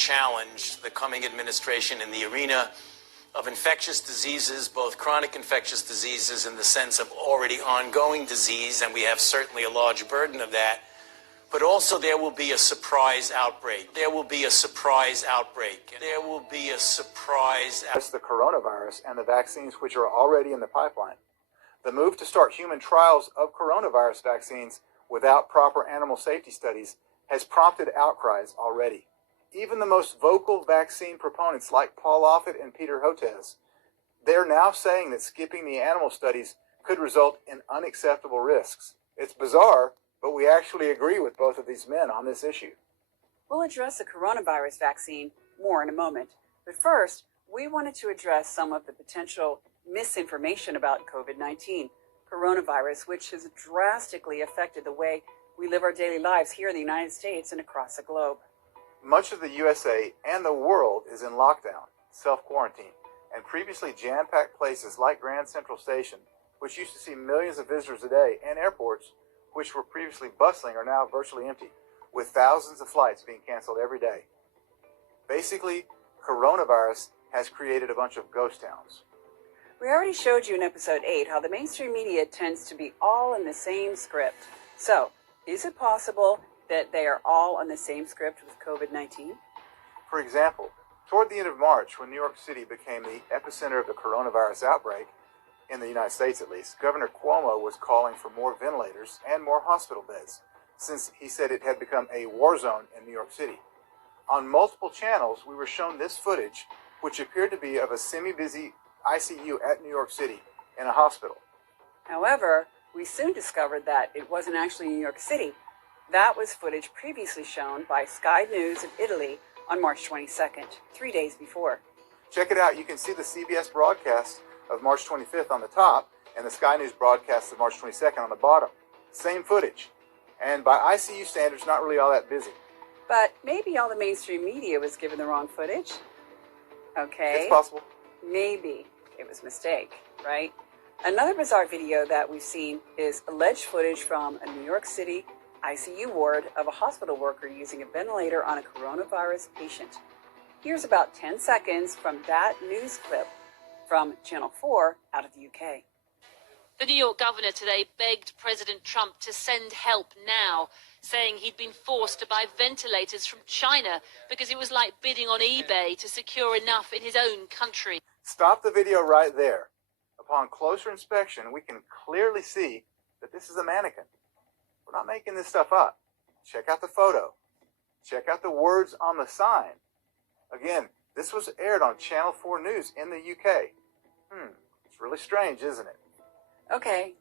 challenge the coming administration in the arena of infectious diseases, both chronic infectious diseases in the sense of already ongoing disease, and we have certainly a large burden of that, but also there will be a surprise outbreak. There will be a surprise outbreak. There will be a surprise outbreak. It's the coronavirus and the vaccines which are already in the pipeline. The move to start human trials of coronavirus vaccines without proper animal safety studies has prompted outcries already. Even the most vocal vaccine proponents like Paul Offit and Peter Hotez, they're now saying that skipping the animal studies could result in unacceptable risks. It's bizarre, but we actually agree with both of these men on this issue. We'll address the coronavirus vaccine more in a moment. But first, we wanted to address some of the potential misinformation about COVID-19, coronavirus, which has drastically affected the way we live our daily lives here in the United States and across the globe. Much of the USA and the world is in lockdown, self-quarantine, and previously jam-packed places like Grand Central Station, which used to see millions of visitors a day, and airports, which were previously bustling, are now virtually empty, with thousands of flights being canceled every day. Basically, coronavirus has created a bunch of ghost towns. We already showed you in episode 8 how the mainstream media tends to be all in the same script. So, is it possible that they are all on the same script with COVID-19? For example, toward the end of March, when New York City became the epicenter of the coronavirus outbreak, in the United States at least, Governor Cuomo was calling for more ventilators and more hospital beds, since he said it had become a war zone in New York City. On multiple channels, we were shown this footage, which appeared to be of a semi-busy ICU at New York City in a hospital. However, we soon discovered that it wasn't actually New York City. That was footage previously shown by Sky News of Italy on March 22nd, 3 days before. Check it out. You can see the CBS broadcast of March 25th on the top and the Sky News broadcast of March 22nd on the bottom. Same footage. And by ICU standards, not really all that busy. But maybe all the mainstream media was given the wrong footage. Okay. It's possible. Maybe it was a mistake, right? Another bizarre video that we've seen is alleged footage from a New York City ICU ward of a hospital worker using a ventilator on a coronavirus patient. Here's about 10 seconds from that news clip from Channel 4 out of the UK. The New York governor today begged President Trump to send help now, saying he'd been forced to buy ventilators from China because it was like bidding on eBay to secure enough in his own country. Stop the video right there. Upon closer inspection, we can clearly see that this is a mannequin. We're not making this stuff up. Check out the photo. Check out the words on the sign. Again, this was aired on Channel 4 News in the UK. It's really strange, isn't it? Okay.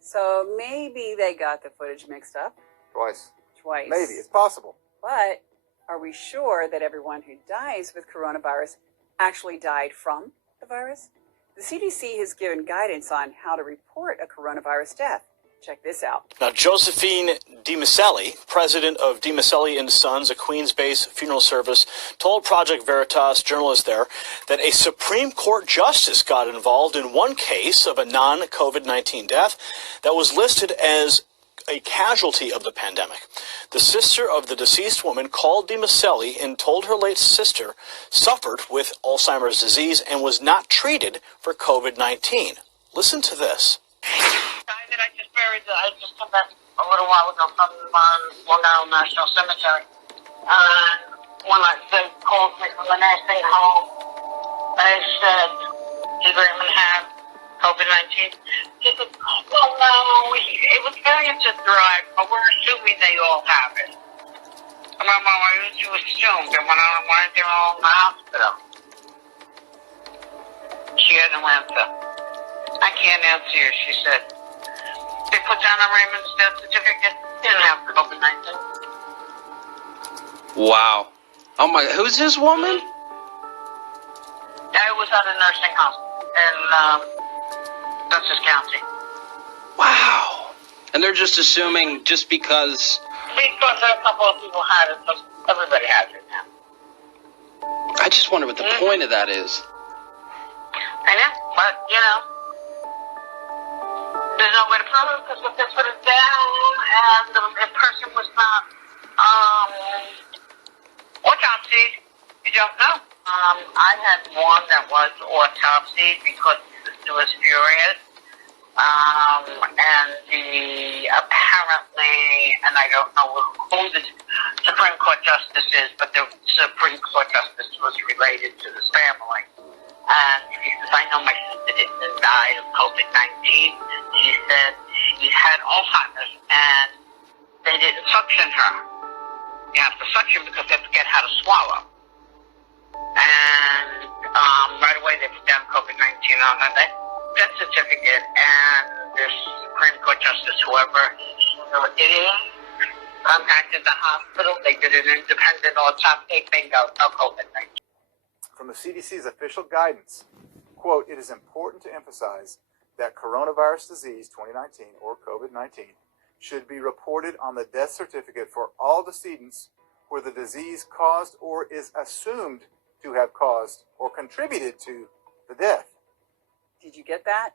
So maybe they got the footage mixed up. Twice. Twice. Maybe. It's possible. But are we sure that everyone who dies with coronavirus actually died from the virus? The CDC has given guidance on how to report a coronavirus death. Check this out. Now, Josephine DiMaselli, president of DiMaselli & Sons, a Queens-based funeral service, told Project Veritas journalists there that a Supreme Court justice got involved in one case of a non-COVID-19 death that was listed as a casualty of the pandemic. The sister of the deceased woman called DiMaselli and told her late sister suffered with Alzheimer's disease and was not treated for COVID-19. Listen to this. I just buried. I just came back a little while ago from Long Island National Cemetery. When they called me from the nursing home, they said, "Did Raymond have COVID-19?" He said, "Well, no, it was variants that drive, but we're assuming they all have it." And my mom, I used to assume that when they're all in the hospital, she had no answer. "I can't answer you," she said. They put down on Raymond's death certificate. He didn't have COVID-19. Wow. Oh my, who's this woman? I was at a nursing home in Dutchess County. Wow. And they're just assuming just because... Because a couple of people had it, so everybody has it now. I just wonder what the point of that is. I know, but, there's no way to prove it because if they put it down and the person was not, what autopsies, you don't know. I had one that was autopsied because the sister was furious. And apparently, and I don't know who the Supreme Court Justice is, but the Supreme Court Justice was related to this family. And she says, I know my sister didn't die of COVID-19. She said she had Alzheimer's, and they didn't suction her. You have to suction because they forget how to swallow. And right away they put down COVID-19 on her death certificate, and this Supreme Court Justice, whoever it is, contacted the hospital. They did an independent autopsy. Bingo, no COVID-19. From the CDC's official guidance, quote, it is important to emphasize that coronavirus disease 2019 or COVID-19 should be reported on the death certificate for all decedents where the disease caused or is assumed to have caused or contributed to the death. Did you get that?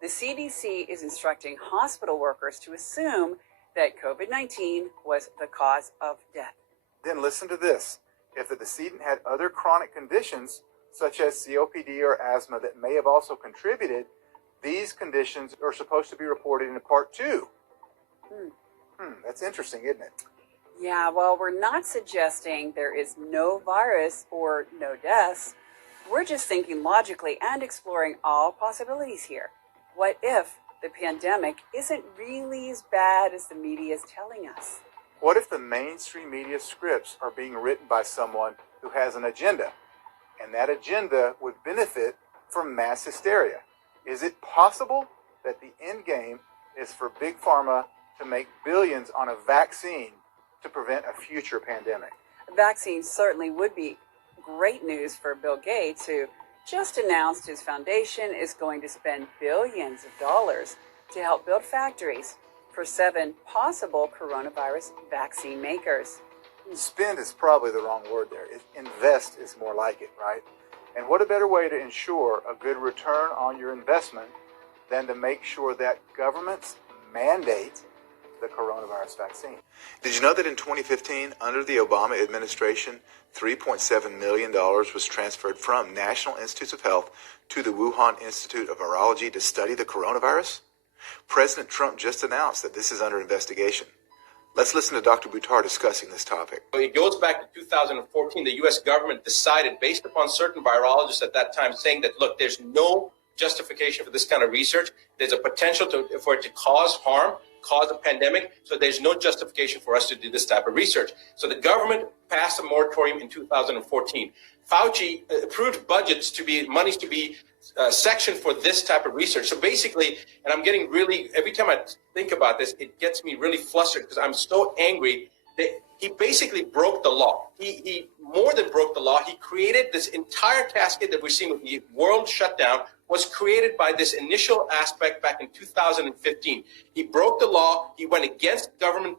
The CDC is instructing hospital workers to assume that COVID-19 was the cause of death. Then listen to this. If the decedent had other chronic conditions, such as COPD or asthma, that may have also contributed, these conditions are supposed to be reported in Part 2. That's interesting, isn't it? Yeah, well, we're not suggesting there is no virus or no deaths. We're just thinking logically and exploring all possibilities here. What if the pandemic isn't really as bad as the media is telling us? What if the mainstream media scripts are being written by someone who has an agenda, and that agenda would benefit from mass hysteria? Is it possible that the end game is for Big Pharma to make billions on a vaccine to prevent a future pandemic? A vaccine certainly would be great news for Bill Gates, who just announced his foundation is going to spend billions of dollars to help build factories for 7 possible coronavirus vaccine makers. Spend is probably the wrong word there. Invest is more like it, right? And what a better way to ensure a good return on your investment than to make sure that governments mandate the coronavirus vaccine. Did you know that in 2015, under the Obama administration, $3.7 million was transferred from National Institutes of Health to the Wuhan Institute of Virology to study the coronavirus? President Trump just announced that this is under investigation. Let's listen to Dr. Buttar discussing this topic. It goes back to 2014. The U.S. government decided, based upon certain virologists at that time, saying that, look, there's no justification for this kind of research. There's a potential for it to cause harm, cause a pandemic, so there's no justification for us to do this type of research. So the government passed a moratorium in 2014. Fauci approved monies to be sectioned for this type of research. So basically, and I'm getting really, every time I think about this, it gets me really flustered because I'm so angry that he basically broke the law. He more than broke the law. He created this entire cascade that we're seeing with the world shutdown was created by this initial aspect back in 2015. He broke the law. He went against government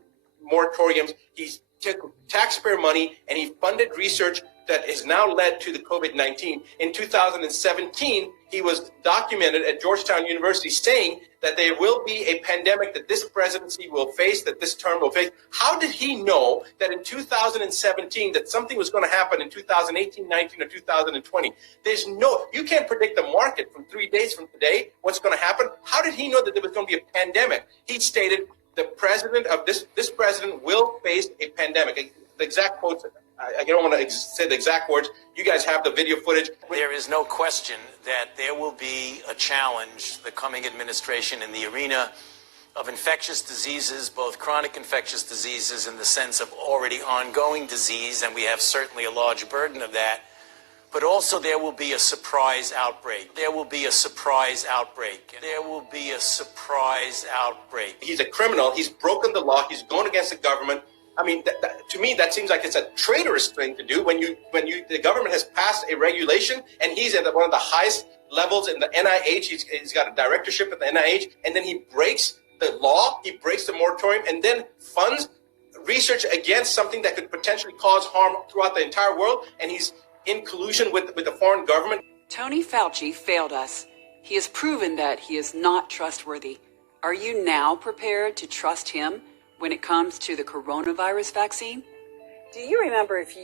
moratoriums. He took taxpayer money and he funded research that has now led to the COVID-19. In 2017, he was documented at Georgetown University saying that there will be a pandemic that this presidency will face, that this term will face. How did he know that in 2017 that something was going to happen in 2018, 19, or 2020? You can't predict the market from 3 days from today, what's going to happen. How did he know that there was going to be a pandemic? He stated the president of this president will face a pandemic. The exact quotes, I don't want to say the exact words. You guys have the video footage. There is no question that there will be a challenge, the coming administration, in the arena of infectious diseases, both chronic infectious diseases in the sense of already ongoing disease, and we have certainly a large burden of that, but also there will be a surprise outbreak. There will be a surprise outbreak. There will be a surprise outbreak. He's a criminal. He's broken the law. He's going against the government. I mean, to me, that seems like it's a traitorous thing to do when the government has passed a regulation and he's at one of the highest levels in the NIH. He's got a directorship at the NIH, and then he breaks the law, he breaks the moratorium, and then funds research against something that could potentially cause harm throughout the entire world, and he's in collusion with the foreign government. Tony Fauci failed us. He has proven that he is not trustworthy. Are you now prepared to trust him when it comes to the coronavirus vaccine? Do you remember if you